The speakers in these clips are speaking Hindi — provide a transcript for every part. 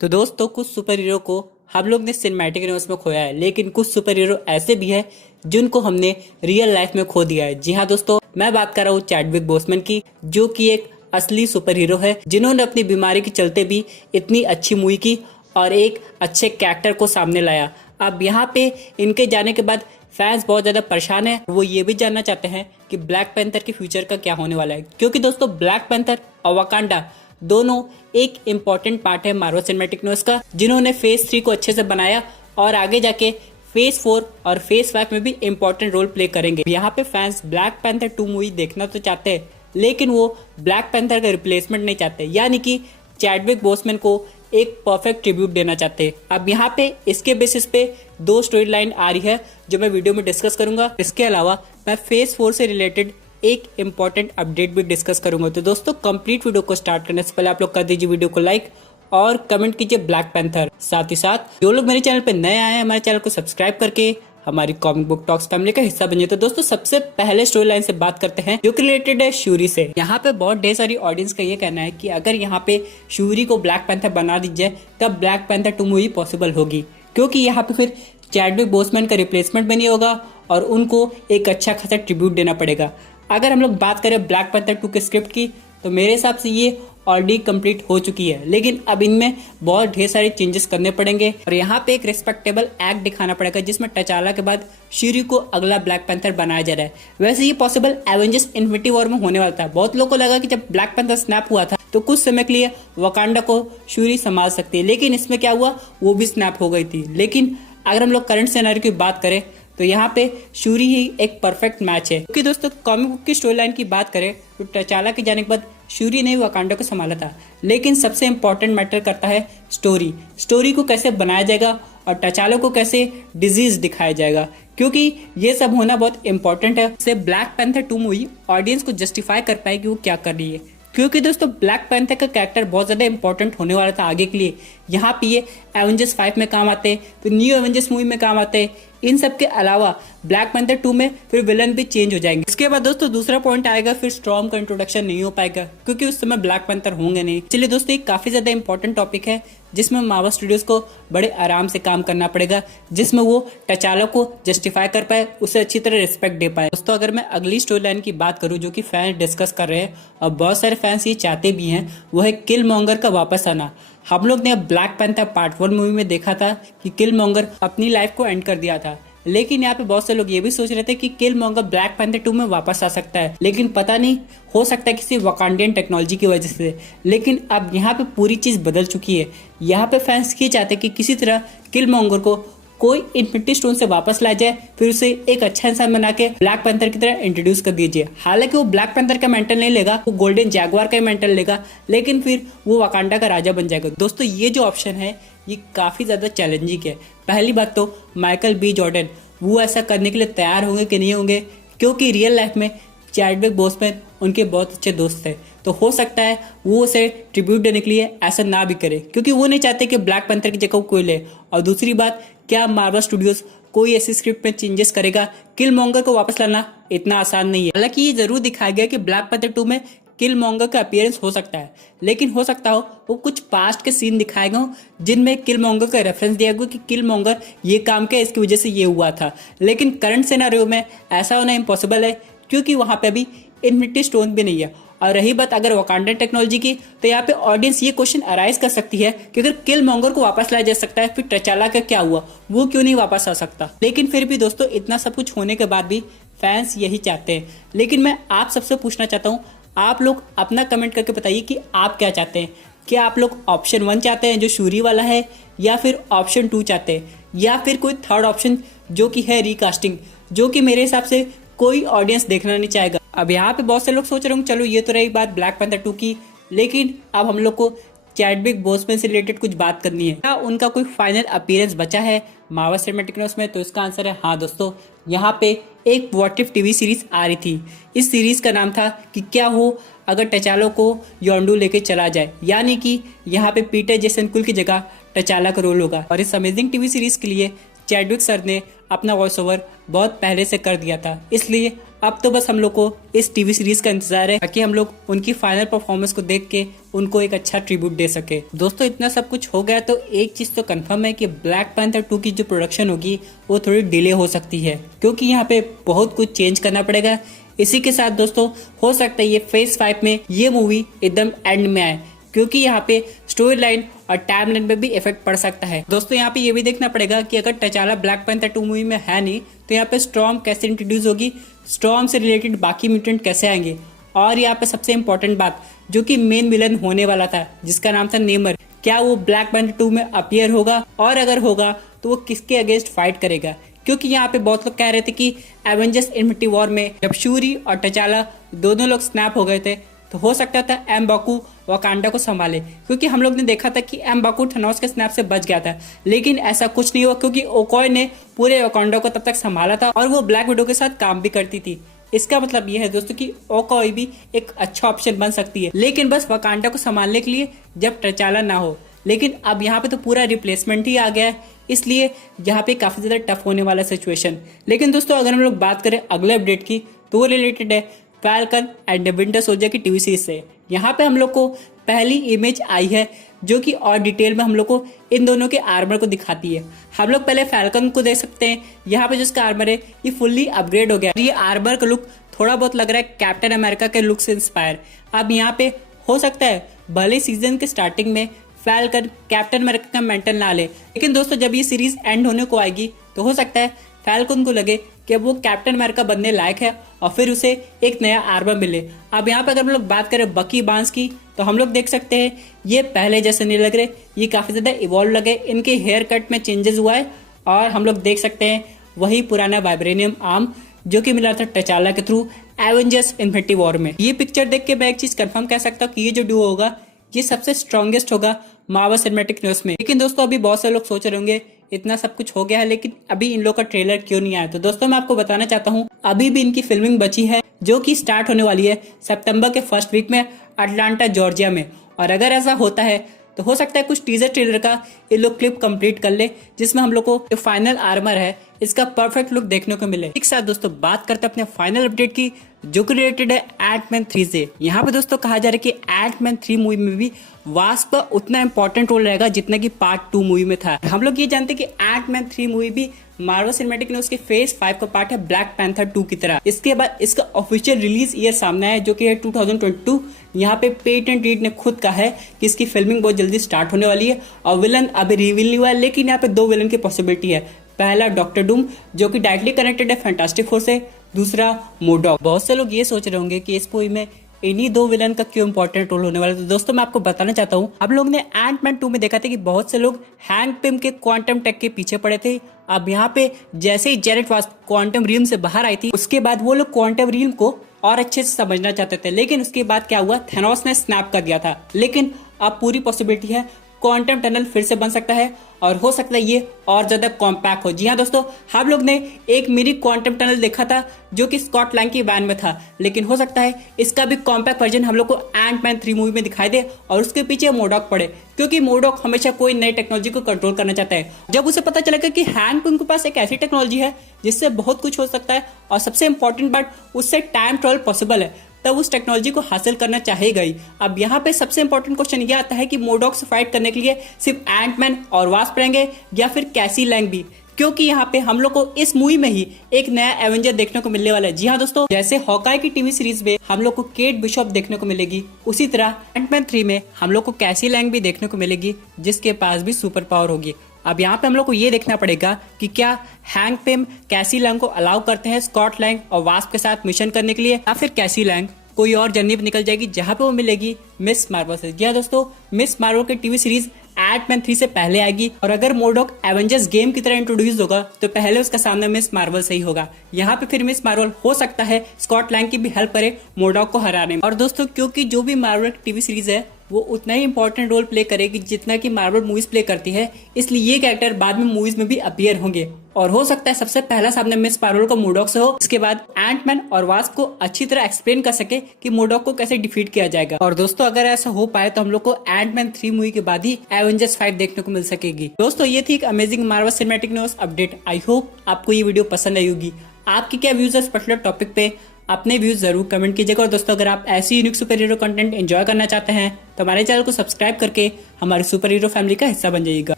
तो दोस्तों कुछ सुपर हीरो को हम लोग ने सिनेमैटिक यूनिवर्स में खोया है, लेकिन कुछ सुपर हीरो ऐसे भी है जिनको हमने रियल लाइफ में खो दिया है। जी हाँ दोस्तों, मैं बात कर रहा हूँ चैडविक बोसमैन की, जो कि एक असली सुपर हीरो है, जिन्होंने अपनी बीमारी के चलते भी इतनी अच्छी मूवी की और एक अच्छे कैरेक्टर को सामने लाया। अब यहाँ पे इनके जाने के बाद फैंस बहुत ज़्यादा परेशान है। वो ये भी जानना चाहते हैं कि ब्लैक पैंथर के फ्यूचर का क्या होने वाला है, क्योंकि दोस्तों ब्लैक पैंथर और वकांडा दोनों एक इम्पॉर्टेंट पार्ट है मार्वल सिनेमैटिक यूनिवर्स का, जिन्होंने फेज 3 को अच्छे से बनाया और आगे जाके फेज 4 और फेज 5 में भी इम्पोर्टेंट रोल प्ले करेंगे। यहाँ पे फैंस ब्लैक पैंथर 2 मूवी देखना तो चाहते हैं, लेकिन वो ब्लैक पैंथर का रिप्लेसमेंट नहीं चाहते, यानी कि चैडविक बोसमैन को एक परफेक्ट ट्रिब्यूट देना चाहते हैं। अब यहाँ पे इसके बेसिस पे 2 स्टोरी लाइन आ रही है जो मैं वीडियो में डिस्कस करूंगा। इसके अलावा मैं फेज 4 से रिलेटेड एक इम्पॉर्टेंट अपडेट भी डिस्कस करूंगा। तो दोस्तों कंप्लीट वीडियो को स्टार्ट करने से पहले आप लोग कर दीजिए वीडियो को लाइक और कमेंट कीजिए ब्लैक पैंथर। साथ ही साथ जो लोग मेरे चैनल पे नए आए हैं, हमारे चैनल को सब्सक्राइब करके हमारी कॉमिक बुक टॉक्स फैमिली का हिस्सा बनिए। तो दोस्तों सबसे पहले स्टोरी लाइन से बात करते हैं जो कि रिलेटेड है शूरी से। यहाँ पे बहुत ढेर सारी ऑडियंस का ये कहना है कि अगर यहाँ पे शूरी को ब्लैक पैंथर बना दीजिए तब ब्लैक पैंथर 2 मूवी पॉसिबल होगी, क्योंकि यहाँ पे फिर चैडविक बोसमैन का रिप्लेसमेंट भी नहीं होगा और उनको एक अच्छा खासा ट्रिब्यूट देना पड़ेगा। अगर हम लोग बात करें ब्लैक पैंथर 2 के स्क्रिप्ट की, तो मेरे हिसाब से ये ऑलरेडी कंप्लीट हो चुकी है, लेकिन अब इनमें बहुत ढेर सारे चेंजेस करने पड़ेंगे और यहाँ पे एक रिस्पेक्टेबल एक्ट दिखाना पड़ेगा जिसमें टचाला के बाद शूरी को अगला ब्लैक पैंथर बनाया जा रहा है। वैसे ये पॉसिबल एवेंजर्स इन्फिनिटी वॉर में होने वाला था। बहुत लोगों को लगा कि जब ब्लैक पैंथर स्नैप हुआ था तो कुछ समय के लिए वकांडा को शूरी संभाल सकती है, लेकिन इसमें क्या हुआ, वो भी स्नैप हो गई थी। लेकिन अगर हम लोग करंट सिनेरियो की बात करें तो यहाँ पे शूरी ही एक परफेक्ट मैच है, क्योंकि दोस्तों कॉमिक बुक की स्टोरी लाइन की बात करें तो टचाला के जाने के बाद शूरी ने वकांडा को संभाला था, लेकिन सबसे इंपॉर्टेंट मैटर करता है स्टोरी को कैसे बनाया जाएगा और टचाला को कैसे डिजीज दिखाया जाएगा, क्योंकि ये सब होना बहुत इंपॉर्टेंट है। से ब्लैक पैंथर 2 मूवी ऑडियंस को जस्टिफाई कर पाए कि वो क्या कर रही है, क्योंकि दोस्तों ब्लैक पैंथर का कैरेक्टर बहुत ज़्यादा इंपॉर्टेंट होने वाला था आगे के लिए। यहाँ पे ये एवेंजर्स 5 में काम आते हैं, फिर न्यू एवेंजर्स मूवी में काम आते हैं। इन सब के अलावा ब्लैक पैंथर 2 में फिर विलन भी चेंज हो जाएंगे। इसके बाद दोस्तों दूसरा पॉइंट आएगा, फिर स्टॉर्म का इंट्रोडक्शन नहीं हो पाएगा क्योंकि उस समय ब्लैक पैंथर होंगे नहीं। चलिए दोस्तों, एक काफी ज्यादा इंपॉर्टेंट टॉपिक है जिसमें मार्वल स्टूडियोज को बड़े आराम से काम करना पड़ेगा, जिसमें वो टचाला को जस्टिफाई कर पाए, उसे अच्छी तरह रिस्पेक्ट दे पाए। दोस्तों अगर मैं अगली स्टोरी लाइन की बात करूं जो कि फैंस डिस्कस कर रहे हैं और बहुत सारे फैंस ये चाहते भी हैं, वो है किल मॉन्गर का वापस आना। हम लोग ने ब्लैक पैंथर पार्ट 1 मूवी में देखा था कि किल मॉन्गर अपनी लाइफ को एंड कर दिया था, लेकिन यहाँ पे बहुत से लोग ये भी सोच रहे थे कि किल मॉन्गर ब्लैक पैंथर 2 में वापस आ सकता है, लेकिन पता नहीं, हो सकता है किसी वकांडियन टेक्नोलॉजी की वजह से। लेकिन अब यहाँ पे पूरी चीज बदल चुकी है। यहाँ पे फैंस ये चाहते हैं कि किसी तरह किल मॉन्गर को कोई इन्फिनिटी स्टोन से वापस ला जाए, फिर उसे एक अच्छा इंसान बना के ब्लैक पैंथर की तरह इंट्रोड्यूस कर दीजिए। हालांकि वो ब्लैक पैंथर का मेंटल नहीं लेगा, वो गोल्डन जैगुआर का मेंटल लेगा, लेकिन फिर वो वकांडा का राजा बन जाएगा। दोस्तों ये जो ऑप्शन है ये काफी ज्यादा चैलेंजिंग है। पहली बात तो माइकल बी जॉर्डन वो ऐसा करने के लिए तैयार होंगे कि नहीं होंगे, क्योंकि रियल लाइफ में चैडविक बोसमैन उनके बहुत अच्छे दोस्त थे, तो हो सकता है वो उसे ट्रिब्यूट देने के लिए ऐसा ना भी करे, क्योंकि वो नहीं चाहते कि ब्लैक पैंथर की जगह कोई ले। और दूसरी बात, क्या मार्वल स्टूडियोज कोई ऐसी स्क्रिप्ट में चेंजेस करेगा? किल मॉन्गर को वापस लाना इतना आसान नहीं है। हालांकि ये जरूर दिखाया गया कि ब्लैक पैंथर 2 में किल मॉन्गर का अपीयरेंस हो सकता है, लेकिन हो सकता हो वो कुछ पास्ट के सीन दिखाए गए जिनमें किल मॉन्गर का रेफरेंस दिया गया कि किल मॉन्गर ये काम किया, इसकी वजह से ये हुआ था। लेकिन करंट सिनेरियो में ऐसा होना इम्पॉसिबल है, क्योंकि वहां पे अभी इन्फिनिटी स्टोन भी नहीं है। और रही बात अगर वकांडन टेक्नोलॉजी की, तो यहाँ पे ऑडियंस ये क्वेश्चन अराइज कर सकती है कि अगर किल मॉन्गर को वापस लाया जा सकता है, फिर टचाला का क्या हुआ, वो क्यों नहीं वापस आ सकता? लेकिन फिर भी दोस्तों इतना सब कुछ होने के बाद भी फैंस यही चाहते हैं। लेकिन मैं आप सबसे पूछना चाहता हूँ, आप लोग अपना कमेंट करके बताइए कि आप क्या चाहते हैं। क्या आप लोग ऑप्शन 1 चाहते हैं जो शूरी वाला है, या फिर ऑप्शन 2 चाहते हैं, या फिर कोई थर्ड ऑप्शन जो कि है रिकास्टिंग, जो कि मेरे हिसाब से कोई ऑडियंस देखना नहीं चाहेगा। अब यहाँ पे बहुत से लोग सोच रहे होंगे चलो ये तो रही बात ब्लैक पैंथर 2 की, लेकिन अब हम लोग को चैडविक बोसमैन से रिलेटेड कुछ बात करनी है। क्या उनका कोई फाइनल अपीयरेंस बचा है मार्वल सिनेमैटिक यूनिवर्स में? तो इसका आंसर है हाँ दोस्तों। यहाँ पे एक व्हाट इफ टीवी सीरीज आ रही थी। इस सीरीज का नाम था कि क्या हो अगर टचाला को योंडू लेके चला जाए, यानी कि यहाँ पे पीटर जेसन कुल की जगह टचाला का रोल होगा। और इस अमेजिंग टीवी सीरीज के लिए चैडविक सर ने अपना वॉइस ओवर बहुत पहले से कर दिया था, इसलिए अब तो बस हम लोग को इस टीवी सीरीज का इंतजार है ताकि हम लोग उनकी फाइनल परफॉर्मेंस को देख के उनको एक अच्छा ट्रिब्यूट दे सके। दोस्तों इतना सब कुछ हो गया तो एक चीज तो कंफर्म है कि ब्लैक पैंथर 2 की जो प्रोडक्शन होगी वो थोड़ी डिले हो सकती है, क्योंकि यहाँ पे बहुत कुछ चेंज करना पड़ेगा। इसी के साथ दोस्तों हो सकता है ये फेज 5 में ये मूवी एकदम एंड में आए, क्योंकि यहाँ पे स्टोरी लाइन और टाइमलाइन पे भी इफेक्ट पड़ सकता है। दोस्तों यहाँ पे ये भी देखना पड़ेगा कि अगर टचाला ब्लैक पैंथर 2 मूवी में है नहीं तो यहाँ पे स्टॉर्म कैसे इंट्रोड्यूस होगी, स्टॉर्म से रिलेटेड बाकी म्यूटेंट कैसे आएंगे, और यहाँ पे सबसे इंपॉर्टेंट बात जो कि मेन विलन होने वाला था जिसका नाम था नेमर, क्या वो ब्लैक पैंथर 2 में अपीयर होगा, और अगर होगा तो वो किसके अगेंस्ट फाइट करेगा। क्योंकि यहाँ पे बहुत लोग कह रहे थे कि एवेंजर्स इन्फिनिटी वॉर में जब शूरी और टचाला दोनों लोग स्नैप हो गए थे तो हो सकता था एम बाकू वकांडा को संभाले, क्योंकि हम लोग ने देखा था कि एम बाकू थनोस के स्नैप से बच गया था, लेकिन ऐसा कुछ नहीं हुआ क्योंकि ओकॉय ने पूरे वकांडा को तब तक संभाला था और वो ब्लैक विडो के साथ काम भी करती थी। इसका मतलब ये है दोस्तों कि ओकॉय भी एक अच्छा ऑप्शन बन सकती है, लेकिन बस वकांडा को संभालने के लिए जब टचाला ना हो। लेकिन अब यहाँ पे तो पूरा रिप्लेसमेंट ही आ गया है, इसलिए यहाँ पे काफी ज्यादा टफ होने वाला सिचुएशन। लेकिन दोस्तों अगर हम लोग बात करें अगले अपडेट की तो वो रिलेटेड है फैल्कन एंड विंटर सोल्जर की टीवी सीरीज से। यहाँ पे हम लोग को पहली इमेज आई है जो कि और डिटेल में हम लोग को इन दोनों के आर्मर को दिखाती है। हम लोग पहले फैल्कन को देख सकते हैं, यहाँ पे जिसका आर्मर है ये फुल्ली अपग्रेड हो गया। ये आर्मर का लुक थोड़ा बहुत लग रहा है कैप्टन अमेरिका के लुक से इंस्पायर। अब यहाँ पे हो सकता है भले सीजन के स्टार्टिंग में फैल्कन कैप्टन अमेरिका का मेंटल ना ले, लेकिन दोस्तों जब ये सीरीज एंड होने को आएगी तो हो सकता है फैल्कन को लगे कि वो कैप्टन अमेरिका बनने लायक है और फिर उसे एक नया आर्मर मिले। अब यहाँ पर अगर हम लोग बात करें बकी बांस की तो हम लोग देख सकते हैं ये पहले जैसे नहीं लग रहे, ये काफी ज्यादा इवॉल्व लगे, इनके हेयर कट में चेंजेस हुआ है और हम लोग देख सकते हैं वही पुराना वाइब्रेनियम आर्म जो कि मिला था टचाला के थ्रू एवेंजर्स इन्फिनिटी वॉर में। ये पिक्चर देख के मैं एक चीज कंफर्म कह सकता हूँ कि ये जो डुओ होगा ये सबसे स्ट्रॉन्गेस्ट होगा मार्वल सिनेमैटिक यूनिवर्स में। लेकिन दोस्तों अभी बहुत से लोग सोच रहे होंगे इतना सब कुछ हो गया है लेकिन अभी इन लोग का ट्रेलर क्यों नहीं आया। तो दोस्तों मैं आपको बताना चाहता हूँ अभी भी इनकी फिल्मिंग बची है जो कि स्टार्ट होने वाली है सितंबर के फर्स्ट वीक में अटलांटा जॉर्जिया में। और अगर ऐसा होता है तो हो सकता है कुछ टीजर ट्रेलर का ये लोग क्लिप कंप्लीट कर ले जिसमें हम लोग को जो फाइनल आर्मर है इसका परफेक्ट लुक देखने को मिले। एक साथ दोस्तों बात करते हैं अपने फाइनल अपडेट की जो कि रिलेटेड है एंटमैन 3 से। यहाँ पे दोस्तों कहा जा रहा है कि एंटमैन 3 मूवी में भी वास्प का उतना इंपॉर्टेंट रोल रहेगा जितना कि पार्ट 2 मूवी में था। हम लोग ये जानते हैं कि एंटमैन 3 मूवी भी मार्वल सिनेमैटिक यूनिवर्स के फेज 5 का पार्ट है ब्लैक पैंथर 2 की तरह। इसके बाद इसका ऑफिशियल रिलीज ईयर सामने है जो कि है 2022। यहाँ पे पेटेंट रीड ने खुद कहा है कि इसकी फिल्मिंग बहुत जल्दी स्टार्ट होने वाली है और विलन अभी रिवील नहीं हुआ है, लेकिन यहाँ पे 2 विलन की पॉसिबिलिटी है। पहला डॉक्टर डूम जो कि डायरेक्टली कनेक्टेड है फैंटास्टिक फोर से, दूसरा मोडॉक। बहुत से लोग ये सोच रहे होंगे कि इस मूवी में इन्हीं 2 विलन का क्यों इंपॉर्टेंट रोल होने वाला है। तो दोस्तों मैं आपको बताना चाहता हूँ आप लोग ने एंटमैन 2 में देखा था कि बहुत से लोग हैंक पिम के क्वांटम टेक के पीछे पड़े थे। अब यहाँ पे जैसे ही जेनेट वास्प क्वांटम रियम से बाहर आई थी उसके बाद वो लोग क्वांटम रियम को और अच्छे से समझना चाहते थे, लेकिन उसके बाद क्या हुआ थेनोस ने स्नैप कर दिया था। लेकिन अब पूरी पॉसिबिलिटी है क्वांटम टनल फिर से बन सकता है और हो सकता है ये और ज्यादा कॉम्पैक्ट हो। जी हाँ दोस्तों हम लोग ने एक मिनी क्वांटम टनल देखा था जो कि स्कॉट लैंग की वैन में था, लेकिन हो सकता है इसका भी कॉम्पैक्ट वर्जन हम लोग को एंटमैन 3 मूवी में दिखाई दे और उसके पीछे मोडॉक पड़े, क्योंकि मोडॉक हमेशा कोई नई टेक्नोलॉजी को कंट्रोल करना चाहता है। जब उसे पता चलेगा कि हैंक पिम के पास एक ऐसी टेक्नोलॉजी है जिससे बहुत कुछ हो सकता है और सबसे इंपॉर्टेंट बात उससे टाइम ट्रेवल पॉसिबल है, तब उस टेक्नोलॉजी को हासिल करना चाहेगा ही। अब यहाँ पे सबसे इंपॉर्टेंट क्वेश्चन ये आता है कि मोडॉक से फाइट करने के लिए सिर्फ एंटमैन और वास्प रहेंगे या फिर कैसी लैंग भी, क्योंकि यहाँ पे हम लोग को इस मूवी में ही एक नया एवेंजर देखने को मिलने वाला है। जी हाँ दोस्तों जैसे हॉकाई की टीवी सीरीज में हम लोग को केट बिशॉप देखने को मिलेगी, उसी तरह एंटमैन 3 में हम लोग को कैसी लैंग भी देखने को मिलेगी जिसके पास भी सुपर पावर होगी। अब यहाँ पे हम लोग को ये देखना पड़ेगा कि क्या हैंक पिम कैसी लैंग को अलाउ करते हैं स्कॉट लैंग और वास्प के साथ मिशन करने के लिए, या फिर कैसी लैंग कोई और जर्नी पे निकल जाएगी जहां पे वो मिलेगी मिस मार्वल से। जी हाँ दोस्तों मिस मार्वल की टीवी सीरीज एंटमैन 3 से पहले आएगी और अगर मोडॉक एवेंजर्स गेम की तरह इंट्रोड्यूस होगा तो पहले उसका सामना मिस मार्वल से ही होगा। यहाँ पे फिर मिस मार्वल हो सकता है स्कॉट लैंग की भी हेल्प करे मोडॉक को हराने में। और दोस्तों क्योंकि जो भी मार्वल टीवी सीरीज है वो उतना ही इंपॉर्टेंट रोल प्ले करेगी जितना कि मार्वल मूवीज प्ले करती है, इसलिए ये कैरेक्टर बाद में मूवीज में भी अपीयर होंगे और हो सकता है सबसे पहला सामने मिस मार्वल को मोडॉक से हो, इसके बाद एंटमैन और वास्प को अच्छी तरह एक्सप्लेन कर सके कि मोडॉक को कैसे डिफीट किया जाएगा। और दोस्तों अगर ऐसा हो पाए तो हम लोग को एंटमैन 3 मूवी के बाद ही एवेंजर्स 5 देखने को मिल सकेगी। दोस्तों ये थी एक amazing Marvel cinematic news update. I hope आपको ये वीडियो पसंद आई होगी। आपके क्या व्यूज है इस पर्टिकुलर टॉपिक पे, अपने व्यूज जरूर कमेंट कीजिएगा। और दोस्तों अगर आप ऐसी unique super hero content enjoy करना चाहते हैं तो हमारे चैनल को सब्सक्राइब करके हमारे सुपर हीरो फैमिली का हिस्सा बन जाइएगा।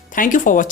Thank you for watching.